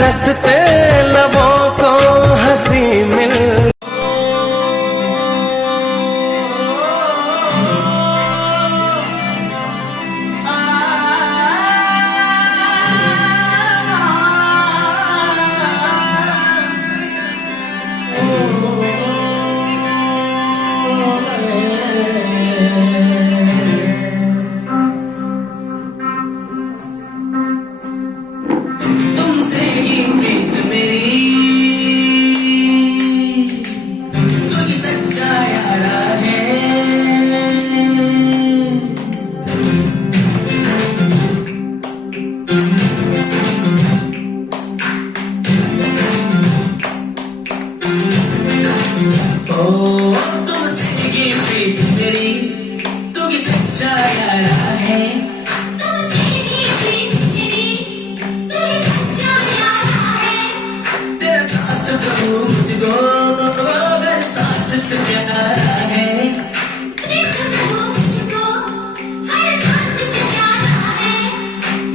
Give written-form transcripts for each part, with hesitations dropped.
तरसते लबों को हंसी मिल तुमसे ही प्रीत मेरी, तू ही सच्चा यारा है। ओ तुमसे ही प्रीत मेरी, तू ही सच्चा यारा है। मुझको अगर साथ से प्यारा है,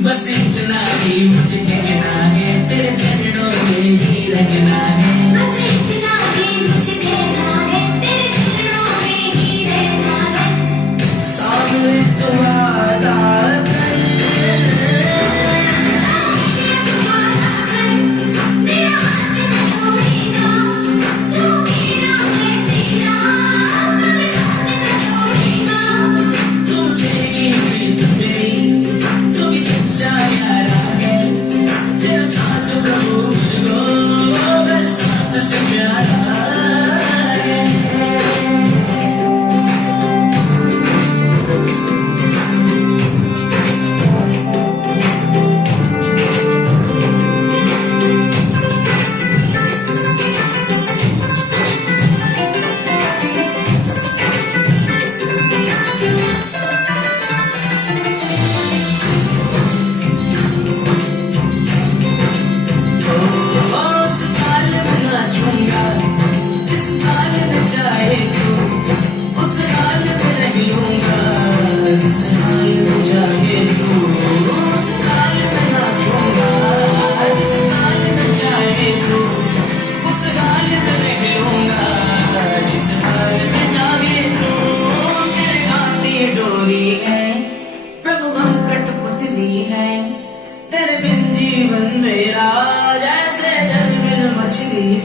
बस इतना ही मुझे कहना है, तेरे चरणों में ही रहना है। बस इतना ही मुझे कहना है, तेरे चरणों में ही रहना है। सामने तुम्हारा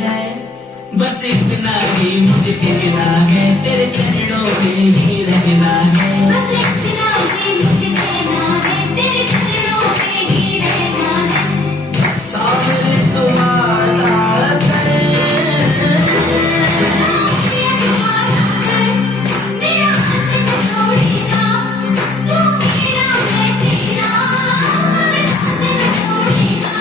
है। बस इतना ही मुझे कहना है, तेरे चरणों में ही रहना है। बस इतना ही मुझे कहना है, तेरे चरणों में ही रहना है। सामने तुम्हारा मेरा हाथ न छोड़ेगा, तू मेरा मैं तेरा, हमें साथ न छोड़ेगा।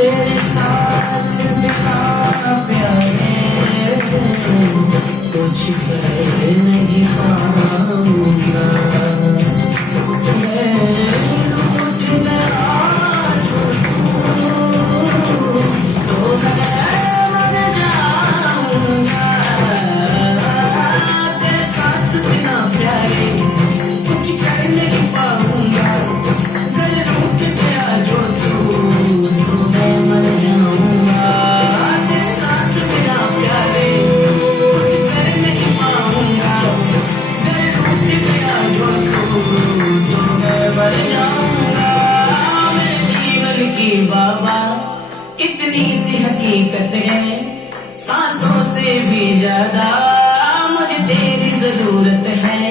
तेरे साथ बिना प्यारे कुछ कर नहीं पाऊंगा। मैं रूठ गया तो मैं मर जाऊंगा। तेरे साथ बिना प्यारे कुछ कर नहीं पाऊंगा। दिल रूठ गया जो मर जाऊंगा। तेरे साथ बिना प्यारे कुछ कर नहीं पाऊंगा। दिल टूट गया जो मैं मर जाऊंगा। मेरे जीवन की बाबा इतनी सी हकीकत है, सांसों से भी ज्यादा मुझे तेरी जरूरत है।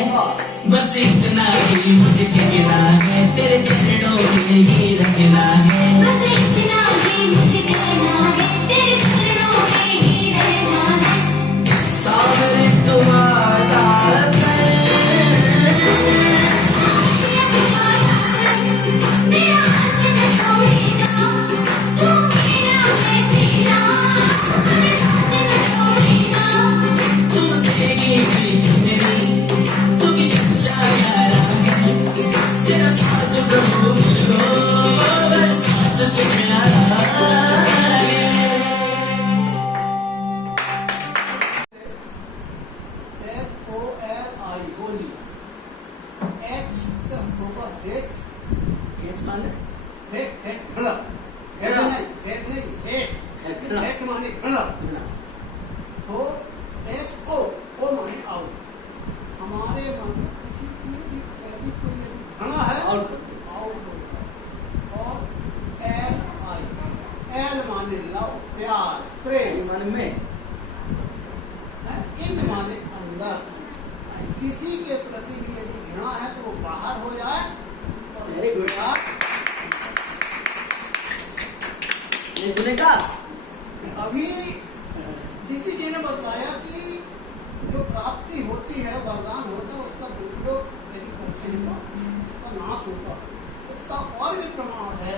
बस इतना ही मुझे कहना है, तेरे चरणों में ही रहना है। बस इतना ही मुझे कहना है, तेरे चरणों में ही रहना है। सामने तुम्हारा होगा हेट। हेट माने हेट हेट घड़ा। हेट घड़ा। नहीं, हेट नहीं, हेट। हेट घड़ा। हेट माने घड़ा। घड़ा। तो एच ओ माने आउट। हमारे मन में किसी की भी पहली कोई यदि घड़ा है आउट आउट होगा। और एल आई, एल माने लव, प्यार, प्रेम, माने में इन माने अंदर। किसी के प्रति भी यदि घृणा है तो वो बाहर हो जाए। और वेरी गुड। प्यार ये सुनेगा। अभी दीदी जी ने बताया कि जो प्राप्ति होती है, वरदान होता है, उसका दुरुपयोग यदि करते हैं तो उसका नाश होता है। उसका और भी प्रमाण है।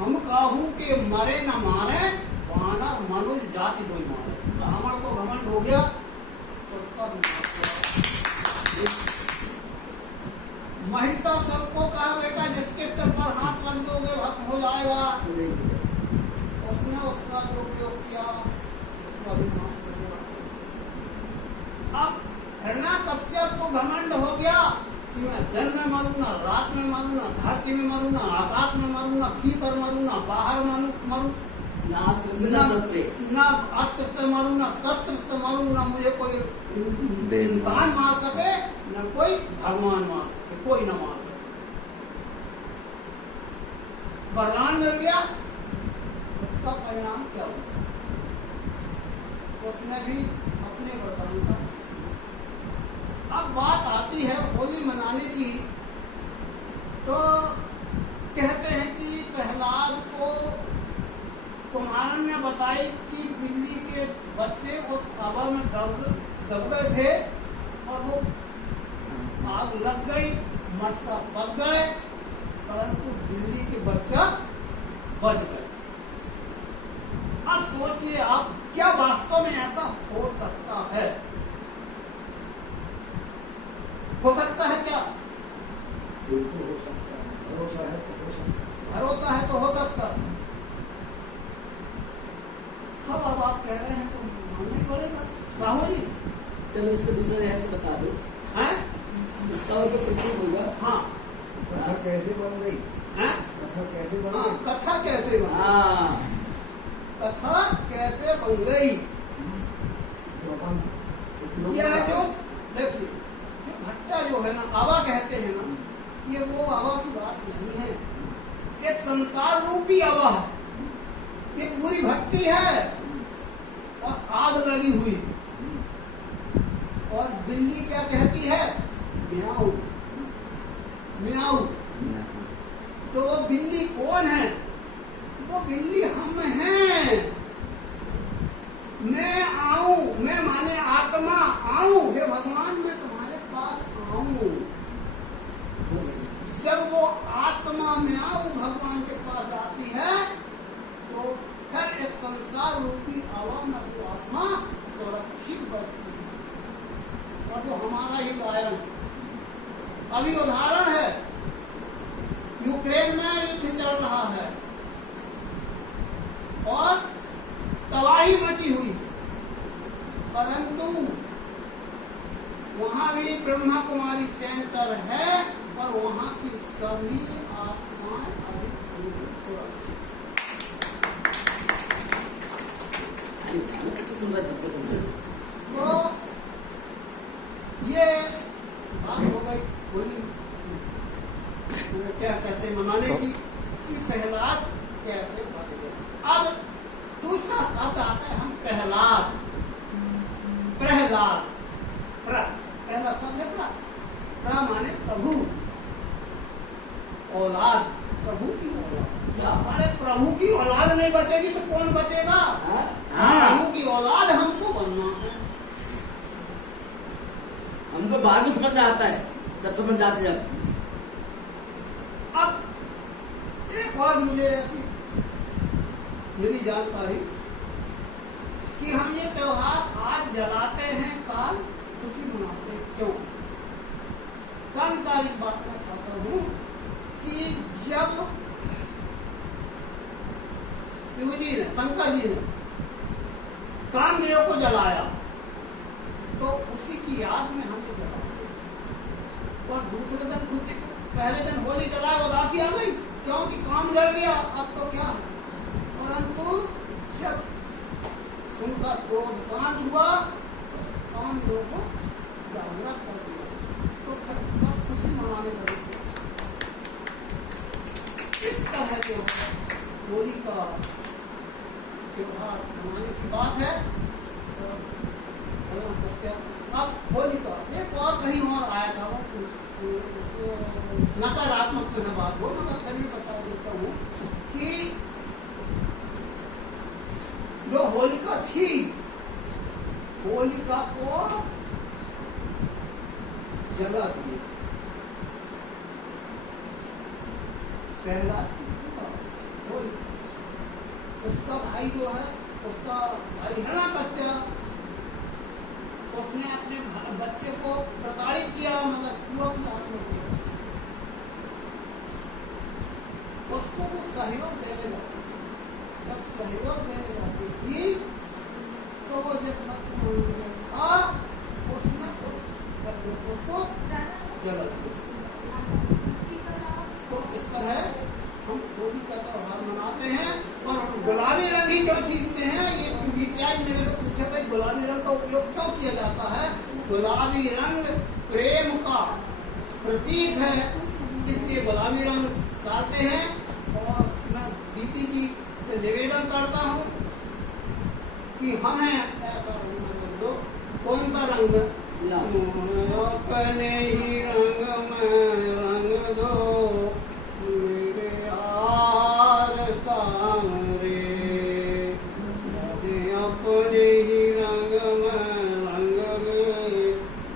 हम काहू के मरे न मारे, वानर मनुष्य जाति कोई मारे। ब्राह्मण को घमंड हो गया तो उसका भी नाश हुआ। महिषासुर को कहा बेटा जिसके सिर पर हाथ रख दोगे भस्म हो जाएगा। उसने उसका दुरुपयोग किया, उसका भी नाश हो गया। अब हिरण्याकश्यप को घमंड हो गया कि मैं दिन में मरूं ना, रात में मरूं ना, धरती में मरूं ना, आकाश में मरूं ना, भीतर मरूं ना, बाहर मरूं ना अस्त्र से ना शस्त्र। ना अस्त्र से मरूं ना शस्त्र से मरूं, ना मुझे कोई इंसान मार सके, न कोई भगवान मार सके, कोई न मार सके। वरदान मिल गया, उसका परिणाम क्या हुआ? उसने भी अपने वरदान का। अब बात आती है होली मनाने की, तो कहते हैं कि प्रहलाद को कुम्हारन ने बताई कि बिल्ली के बच्चे उस हवा में दब गए थे और वो आग लग गई, मटका पक गए, परंतु बिल्ली के बच्चा बच गए। अब सोचिए आप, क्या वास्तव में ऐसा हो सकता है? हो सकता है क्या? बिल्कुल हो सकता है। भरोसा है तो हो सकता है। भरोसा है तो हो सकता है। अब आप कह रहे हैं तो मानना पड़ेगा। राहुल जी, चलो इससे दूसरा रहस्य बता दो। हैं? इसका वो तो प्रतीक होगा। हाँ, कथा कैसे बन गई? हैं? कथा कैसे बन हाँ, गई? कथा कैसे बन गई? हाँ, कथा कैसे बन गई? तो अपन यह जो देखिए, जो भट्टा जो है ना, आवा कहते हैं ना, ये वो आवा की बात नहीं है। ये संसार रूपी आवा है। ये पूरी भट्टी है और आग लगी हुई। और बिल्ली क्या कहती है? म्याऊ म्याऊ। तो वो बिल्ली कौन है? वो बिल्ली हम हैं। मैं आऊं, मैं माने आत्मा आऊं, हे भगवान मैं तुम्हारे पास आऊं। जब वो आत्मा में आऊं भगवान के पास आती है तो फिर इस संसार रूपी हवा में वो आत्मा सुरक्षित बचती है और वो हमारा ही गायन है। अभी उदाहरण है, यूक्रेन में युद्ध चल रहा है और तबाही मची हुई, परंतु वहां भी ब्रह्मा कुमारी सेंटर है और वहां की सभी आत्माएं अभी सुरक्षित। सुन रहा था, सुन रहा था। तो ये बात हो गई होली क्या कहते हैं मनाने की, कि प्रहलाद कैसे बच गए। अब दूसरा शब्द आता है, हम प्रहलाद प्रहलाद पहला शब्द है प्र माने प्रभु, औलाद, प्रभु की औलाद। हमारे प्रभु की औलाद नहीं बचेगी तो कौन बचेगा? प्रभु की औलाद हमको बनना है। हमको बाहर में समझ में आता है, सब समझ जाते जब। अब एक और मुझे ऐसी मेरी जानकारी कि हम ये त्योहार आज जलाते हैं, काल खुशी मनाते हैं, क्यों? सारी बात मैं कहता हूँ कि जब शिव जी ने, शंकर जी ने कामदेव को जलाया तो उसी की याद में हमें जलाते हैं। और दूसरे दिन खुशी पहले दिन होली जलाए उदासी आ गई, क्योंकि काम जल गया, अब तो क्या। परंतु जब उनका क्रोध शांत हुआ तो काम को जागृत कर दिया, तो फिर सब खुशी मनाने लगे। इस तरह जो है होली का त्योहार मनाने की बात है। अब होली का एक और कहीं और आया था, वो नकारात्मक में बात हो, मगर फिर भी बता देता हूँ कि जो होलिका थी, होलिका को जला दिए। पहला उसका भाई जो है, उसका भाई हिरण्यकश्यप, उसने अपने बच्चे को प्रताड़ित किया, मगर हुआ कि आत्महत्या कर दी। उसको वो सहयोग देने लगती थी। जब सहयोग देने लगती थी तो वो जिस मत में था उसने उसको जला दिया। तो इस तरह हम होली का त्योहार मनाते हैं। और गुलाबी रंग ही क्यों खींचते हैं, ये विज्ञान मेरे से पूछे थे, गुलाबी रंग का उपयोग क्यों किया जाता है। गुलाबी रंग प्रेम का प्रतीक है, इसलिए गुलाबी रंग डालते हैं। और मैं दीदी जी से निवेदन करता हूँ कि हमें ऐसा रंग दो। कौन सा रंग? अपने ही रंग में रंग दो मेरे यार सांवरे, अपने ही रंग में रंग दे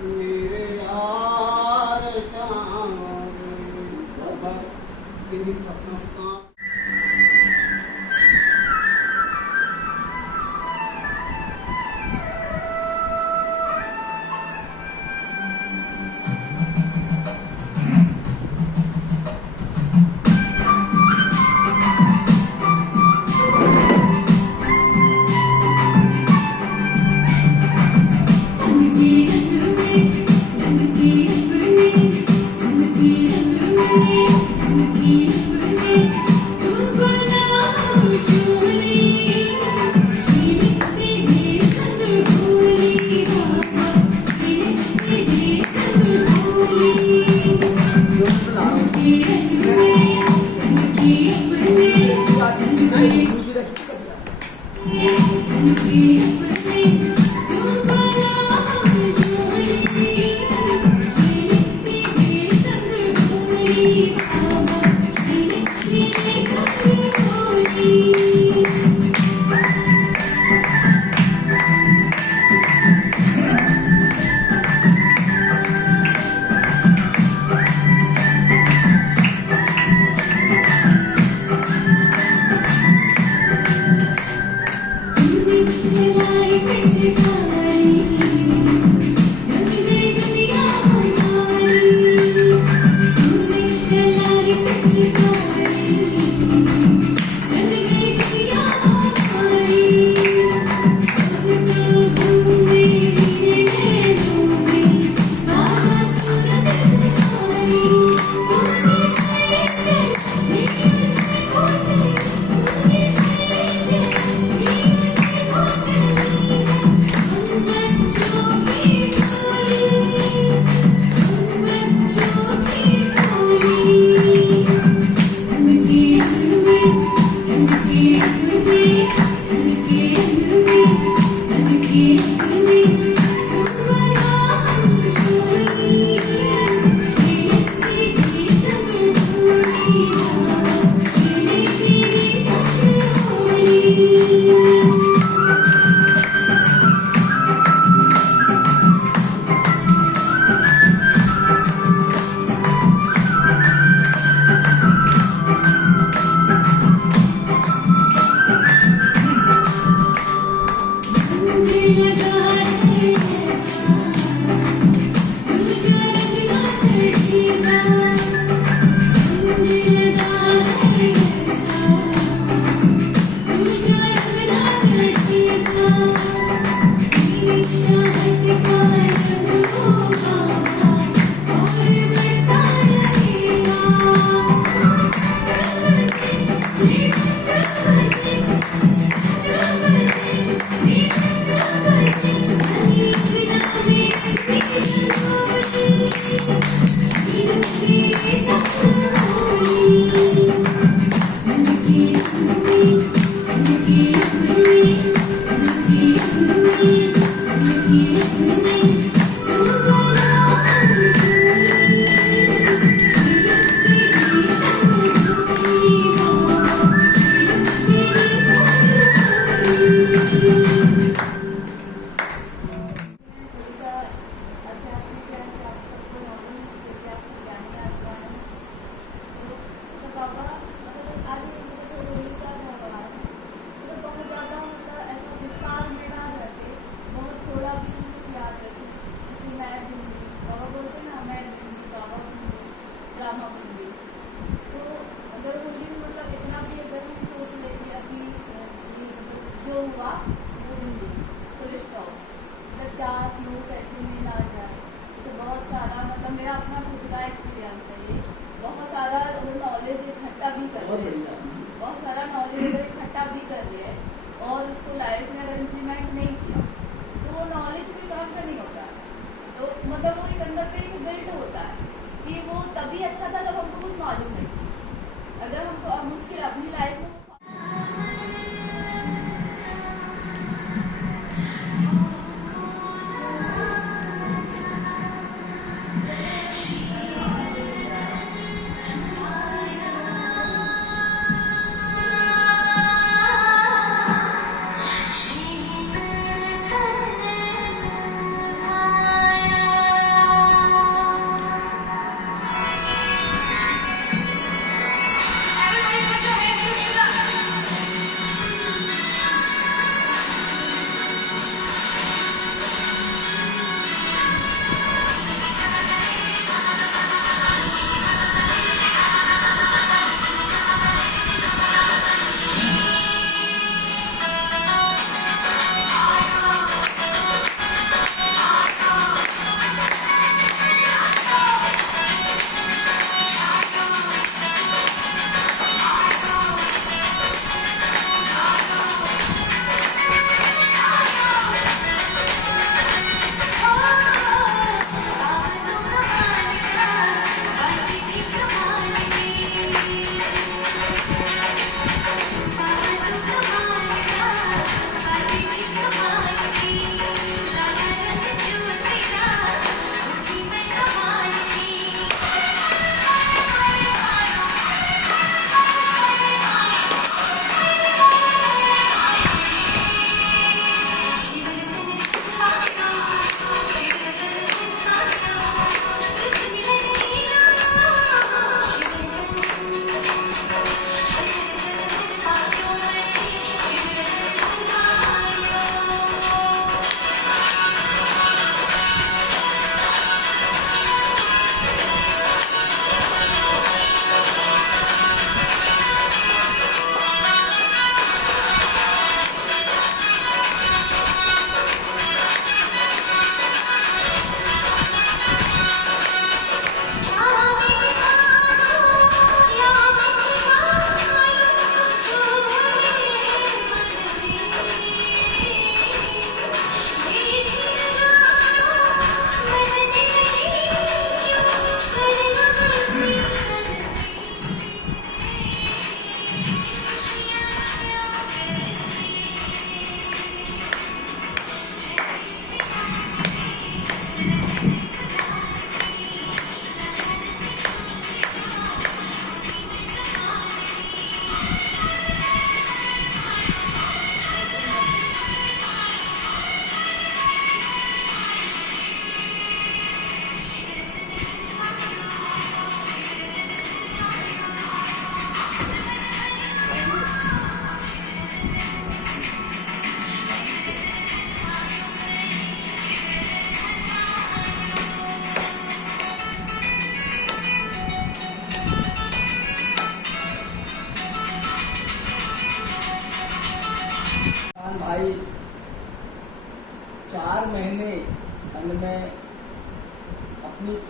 मेरे यार सांवरे। चला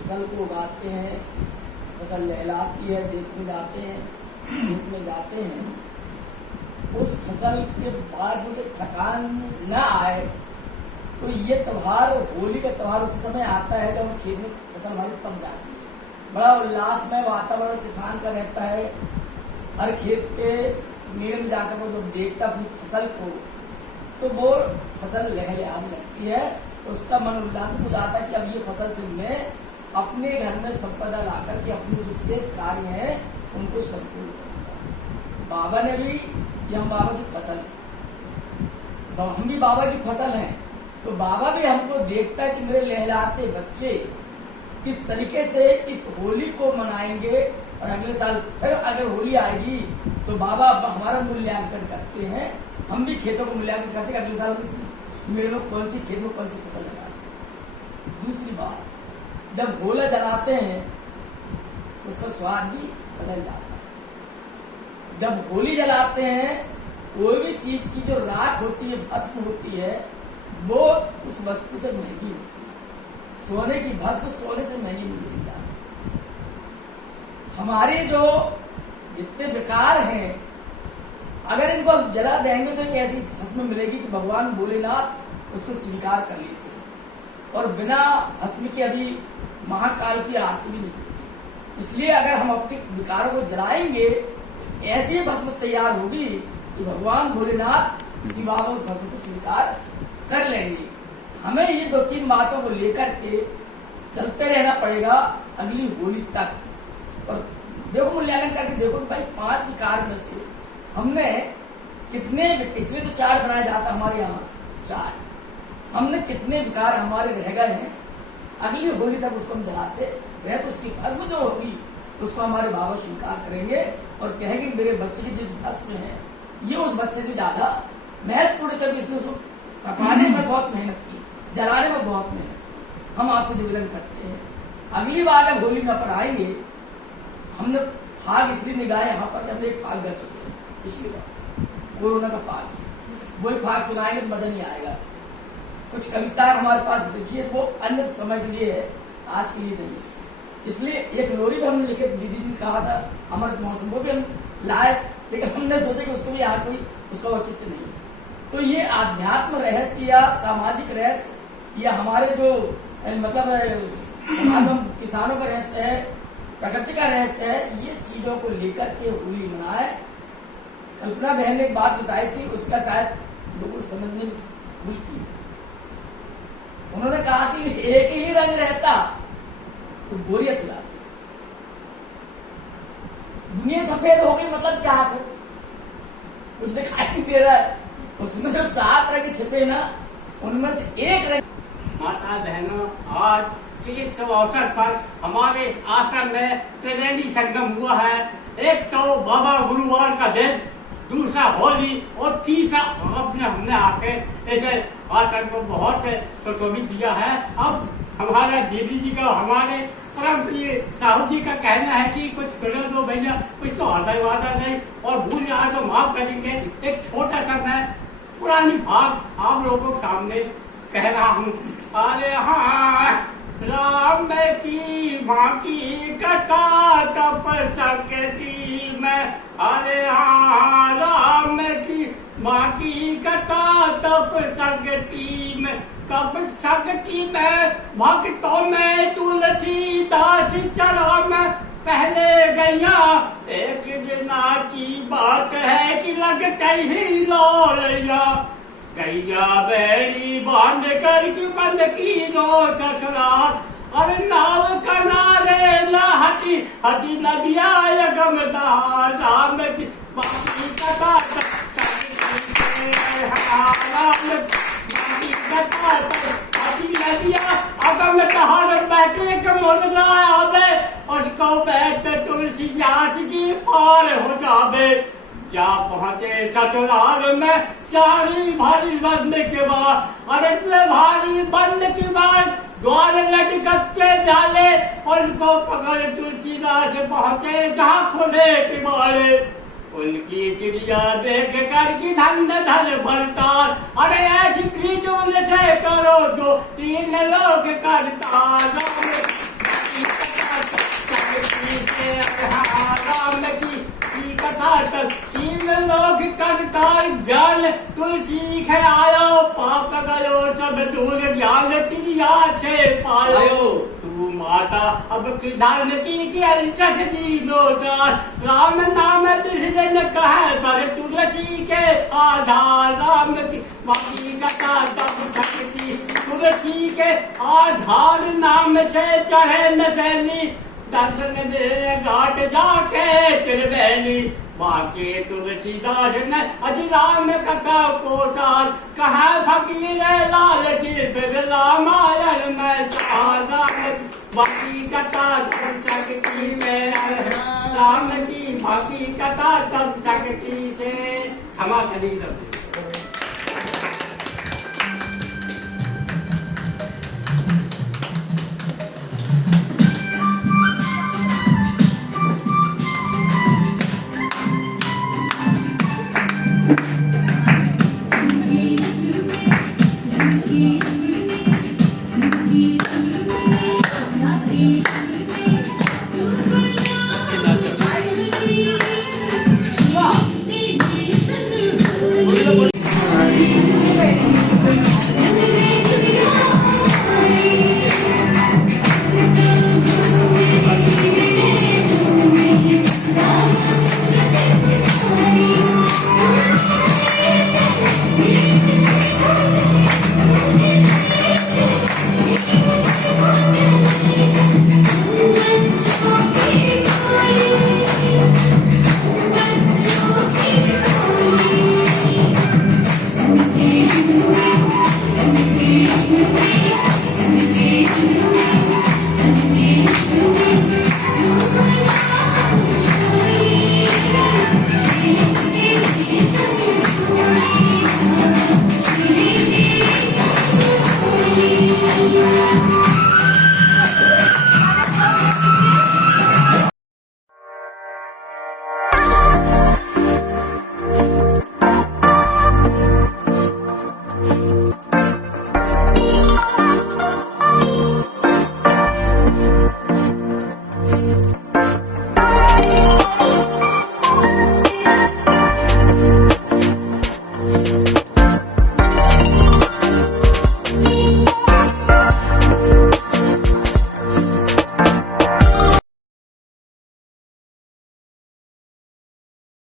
फसल को उगाते हैं, फसल लहलाती है, देखने जाते हैं, खेत में जाते हैं, उस फसल के बाद मुझे थकान न आए, तो ये त्योहार, होली का त्योहार उस समय आता है जब खेत में फसल हमारी पक जाती है। बड़ा उल्लासमय वातावरण किसान का रहता है। हर खेत के मेड़ में जाकर वो जब देखता अपनी फसल को, तो वो फसल लहलहाने लगती है, उसका मन उल्लासित हो जाता है कि अब ये फसल से मैं अपने घर में संपदा लाकर के अपने जो शेष कार्य हैं उनको संपूर्ण करूंगा। बाबा ने भी, ये हम बाबा की फसल है, हम भी बाबा की फसल हैं, तो बाबा भी हमको देखता है कि मेरे लहलाते बच्चे किस तरीके से इस होली को मनाएंगे, और अगले साल फिर अगर होली आएगी तो बाबा हमारा मूल्यांकन करते हैं। हम भी खेतों को मूल्यांकन करते हैं, अगले साल मेरे लोग कौन सी खेत में कौन सी फसल लगाए। दूसरी बात, जब गोला जलाते हैं उसका स्वाद भी बदल जाता है। जब होली जलाते हैं, कोई भी चीज की जो राख होती है, भस्म होती है, वो उस वस्तु से महंगी होती है। सोने की भस्म सोने से महंगी नहीं मिलेगी। हमारे जो जितने विकार हैं, अगर इनको हम जला देंगे तो एक ऐसी भस्म मिलेगी कि भगवान भोलेनाथ उसको स्वीकार कर लेते हैं, और बिना भस्म के अभी महाकाल की आरती भी नहीं होती। इसलिए अगर हम अपने विकारों को जलाएंगे तो ऐसी भस्म तैयार होगी कि भगवान भोलेनाथ किसी बाबा उस भस्म को स्वीकार कर लेंगे। हमें ये 2-3 बातों को लेकर के चलते रहना पड़ेगा अगली होली तक। और देखो, मूल्यांकन करके देखो कि भाई 5 विकार में से हमने कितने, इसलिए तो 4 बनाया जाता हमारे यहाँ 4, हमने कितने विकार हमारे रह गए हैं। अगली होली तक उसको हम जलाते रहे तो उसकी भस्म जो होगी उसको हमारे बाबा स्वीकार करेंगे और कहेंगे मेरे बच्चे की जो भस्म है ये उस बच्चे से ज्यादा महत्वपूर्ण, करके इसने उसको तपाने में बहुत मेहनत की, जलाने में बहुत मेहनत की। हम आपसे निवेदन करते हैं अगली बार जब होली में पर आएंगे, हमने फाग इसलिए निगाहे यहाँ पर, हमने एक फाग गा चुके हैं पिछली बार, कोरोना का फाग, वही फाग सुनाएंगे तो मजा नहीं आएगा। कुछ कविताएं हमारे पास लिखी है, वो अन्य समय के लिए है, आज के लिए नहीं है। इसलिए एक लोरी भी हमने लिखे, दीदी जी ने कहा था अमृत मौसम, वो भी हम लाए, लेकिन हमने सोचा कि उसको भी यहाँ कोई उसका औचित्य नहीं है। तो ये आध्यात्म रहस्य या सामाजिक रहस्य या हमारे जो मतलब समाज में किसानों का रहस्य है, प्रकृति का रहस्य है, ये चीजों को लेकर के होली मनाए। कल्पना बहन ने एक बात बताई थी, उसका शायद लोगों समझने में भूल की। उन्होंने कहा कि एक ही रंग रहता तो बोरियत हो जाती, दुनिया सफेद हो गई, मतलब क्या आपको कुछ दिखाई नहीं दे रहा है। उसमें जो 7 रंग छिपे ना, उनमें से एक रंग। माता बहनों, आज के इस अवसर पर हमारे आश्रम में त्रिवेणी संगम हुआ है। एक तो बाबा गुरुवार का दिन, दूसरा होली, और तीसरा हमने आके ऐसे आश्रम को बहुत सुशोभित किया है। अब हमारे दीदी जी का, हमारे परम प्रिय साहू जी का कहना है कि कुछ सुनो दो भैया, कुछ तो हृदय वादा नहीं, और भूल जाए तो माफ करेंगे। एक छोटा सा मैं पुरानी भाग आप लोगों के सामने कह रहा हूँ। अरे हाँ, राम की माँ की कथा तप सकती में, अरे हाँ, राम की माँ की कथा तप सकती में, तप सकती में भक्तों में तुलसीदास चरण में पहले गैया। एक दिना की बात है कि लगते ही लौड़ैया, गैया बेड़ी बांध कर की बंद की नो ससुराल, और नाव किनारे हटी हटी नदिया गमदा, राम की बाकी कथा अगम तहार बैठे कमोलना आवे, उसको बैठ तुलसी नाच की पार हो जावे। जा पहुंचे ससुराल में चारी भारी बंद के बाद, अरे भारी बंद के बाद द्वार लटकते डाले, उनको पकड़ तुलसीदास पहुंचे जहाँ खुले किवाड़े। उनकी क्रिया देख कर की धन धन भरतार, अरे ऐसी प्रीत उनसे करो जो 3 लोग करता। ज्ञान तुलसी के आयो पाप गयो सब दूर ज्ञान तिरिया से पायो आयो। तू माता अब किधार की अंतस दी लोटा राम नाम दिन कहे पर तुलसी के आधार राम की बाकी कथा तब शक्ति तुलसी के आधार नाम से चढ़े न सैनी दर्शन दे घाट जाके त्रिवेणी बाकी तुलसीदास ने अजी राम कथा कोटार कहा फकीर लाल की बिगला मायन में सहारा बाकी कथा तब शक्ति में राम की बाकी कथा तब शक्ति से क्षमा करी सब